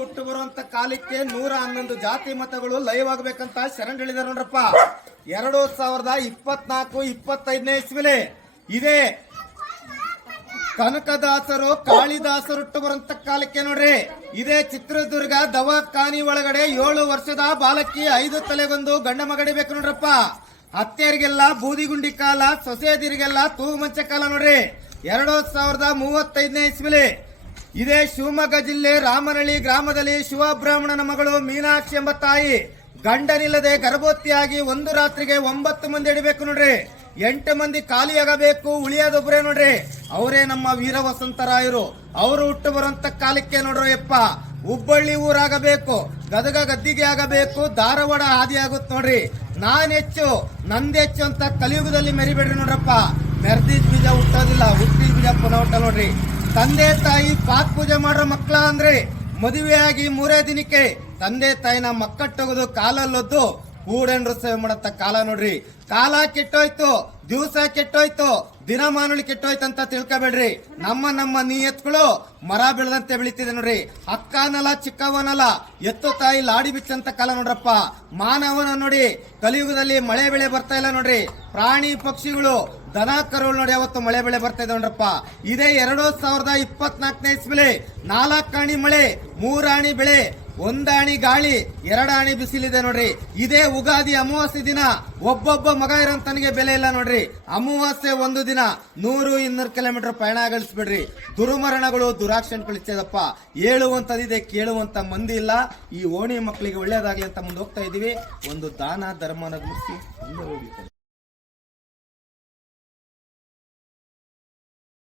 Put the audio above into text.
ಹುಟ್ಟು ಬರುವಂತ ಕಾಲಕ್ಕೆ ನೂರ ಹನ್ನೊಂದು ಜಾತಿ ಮತಗಳು ಲೈವ್ ಆಗ್ಬೇಕಂತ ಶರಣ್ ಹೇಳಿದಾರೆ ನೋಡ್ರಪ್ಪ. ಎರಡು ಸಾವಿರದ ಇಪ್ಪತ್ನಾಲ್ಕು, ಇಪ್ಪತ್ತೈದನೇ ಇಸ್ವಿಲೆ ಇದೆ ಕನಕದಾಸರು, ಕಾಳಿದಾಸರು ಹುಟ್ಟು ಬರುವಂತ ಕಾಲಕ್ಕೆ ನೋಡ್ರಿ. ಇದೇ ಚಿತ್ರದುರ್ಗ ದವಾಖಾನಿ ಒಳಗಡೆ ಏಳು ವರ್ಷದ ಬಾಲಕಿ, ಐದು ತಲೆಗೊಂದು ಗಂಡ ಮಗಡಿಬೇಕು ನೋಡ್ರಪ್ಪ. ಅತ್ತೆಯರಿಗೆಲ್ಲ ಬೂದಿಗುಂಡಿ ಕಾಲ ಸೊಸೆಯದಿರಿಗೆಲ್ಲ ತೂಗು ಮಂಚ ಕಾಲ ನೋಡ್ರಿ. ಎರಡು ಸಾವಿರದ ಮೂವತ್ತೈದನೇ ಇಸ್ವಿಲಿ ಇದೇ ಶಿವಮೊಗ್ಗ ಜಿಲ್ಲೆ ರಾಮನಳ್ಳಿ ಗ್ರಾಮದಲ್ಲಿ ಶಿವಬ್ರಾಹ್ಮಣನ ಮಗಳು ಮೀನಾಕ್ಷಿ ಎಂಬ ತಾಯಿ ಗಂಡನಿಲ್ಲದೆ ಗರ್ಭವತಿಯಾಗಿ ಒಂದು ರಾತ್ರಿಗೆ ಒಂಬತ್ತು ಮಂದಿ ಇಡಬೇಕು ನೋಡ್ರಿ. ಎಂಟು ಮಂದಿ ಖಾಲಿಯಾಗಬೇಕು ಉಳಿಯೋದೊಬ್ಬರೇ ನೋಡ್ರಿ. ಅವರೇ ನಮ್ಮ ವೀರ ವಸಂತರಾಯರು ಅವರು ಹುಟ್ಟು ಬರುವಂತ ಕಾಲಕ್ಕೆ ನೋಡ್ರಿ ಯಪ್ಪ ಹುಬ್ಬಳ್ಳಿ ಊರಾಗಬೇಕು, ಗದಗ ಗದ್ದಿಗೆ ಆಗಬೇಕು, ಧಾರವಾಡ ಹಾದಿ ಆಗುತ್ತೆ ನೋಡ್ರಿ. ನಾನ್ ಹೆಚ್ಚು ನಂದೆಚ್ಚು ಅಂತ ಕಲಿಯುಗದಲ್ಲಿ ಮೆರಿಬೇಡ್ರಿ ನೋಡ್ರಪ್ಪ. ಮೆರ್ದಿದ್ ಬೀಜ ಹುಟ್ಟೋದಿಲ್ಲ. ಹುಟ್ಟಿ ಬೀಜ ಪುನಃ ಹುಟ್ಟ ನೋಡ್ರಿ. ತಂದೆ ತಾಯಿ ಪಾಕ್ ಪೂಜೆ ಮಾಡೋ ಮಕ್ಕಳ ಅಂದ್ರೆ ಆಗಿ ಮೂರೇ ದಿನಕ್ಕೆ ತಂದೆ ತಾಯಿನ ಮಕ್ಕಟ್ಟೋಗೋದು ಕಾಲಲ್ಲೊದ್ದು ಕೂಡೆಂಡ್ರು ಸೇವೆ ಮಾಡತ್ತ ಕಾಲ ನೋಡ್ರಿ. ಕಾಲ ಕೆಟ್ಟೋಯ್ತು, ದಿವಸ ಕೆಟ್ಟೋಯ್ತು ದಿನಮಾನಗಳು ಕೆಟ್ಟೋಯ್ತು ಅಂತ ತಿಳ್ಕೊಬೇಡ್ರಿ. ನಮ್ಮ ನಮ್ಮ ನೀಯತ್ಗಳು ಮರ ಬೆಳೆದಂತೆ ಬೆಳಿತಿದೆ ನೋಡ್ರಿ. ಅಕ್ಕನಲ್ಲ ಚಿಕ್ಕವನಲ್ಲ ಎತ್ತು ತಾಯಿ ಲಾಡಿ ಬಿಚ್ಚಂತ ಕಾಲ ನೋಡ್ರಪ್ಪ. ಮಾನವನ ನೋಡಿ ಕಲಿಯುಗದಲ್ಲಿ ಮಳೆ ಬೆಳೆ ಬರ್ತಾ ಇಲ್ಲ ನೋಡ್ರಿ. ಪ್ರಾಣಿ ಪಕ್ಷಿಗಳು, ದನ ಕರುಗಳು ನೋಡಿ ಅವತ್ತು ಮಳೆ ಬೆಳೆ ಬರ್ತಾ ಇದೆ ನೋಡ್ರಪ್ಪ. ಇದೇ ಎರಡು ಸಾವಿರದ ಇಪ್ಪತ್ನಾಲ್ಕನೇ ಇಸ್ವಿಲಿ ನಾಲ್ಕಾಣಿ ಮಳೆ ಮೂರಾಣಿ ಬೆಳೆ ಒಂದಾಣಿ ಗಾಳಿ, ಎರಡಾಣಿ ಬಿಸಿಲಿದೆ ನೋಡ್ರಿ. ಇದೇ ಉಗಾದಿ ಅಮಾವಾಸ್ಯೆ ದಿನ, ಒಬ್ಬೊಬ್ಬ ಮಗ ತನಗೆ ಬೆಲೆ ಇಲ್ಲ ನೋಡ್ರಿ. ಅಮಾವಾಸ್ಯೆ ಒಂದು ದಿನ, ನೂರು ಇನ್ನೂರು ಕಿಲೋಮೀಟರ್ ಪ್ರಯಾಣ ಗಳಿಸ್ಬಿಡ್ರಿ. ದುರ್ಮರಣಗಳು ದುರಾಕ್ಷಣಗಳು ಕಳಿಸ್ತದಪ್ಪ. ಹೇಳುವಂತದಿದೆ ಕೇಳುವಂತ ಮಂದಿ ಇಲ್ಲ. ಈ ಓಣಿ ಮಕ್ಕಳಿಗೆ ಒಳ್ಳೇದಾಗ್ಲಿ ಅಂತ ಮುಂದೆ ಹೋಗ್ತಾ ಇದೀವಿ ಒಂದು ದಾನ ಧರ್ಮನ ಮುಗಿಸಿ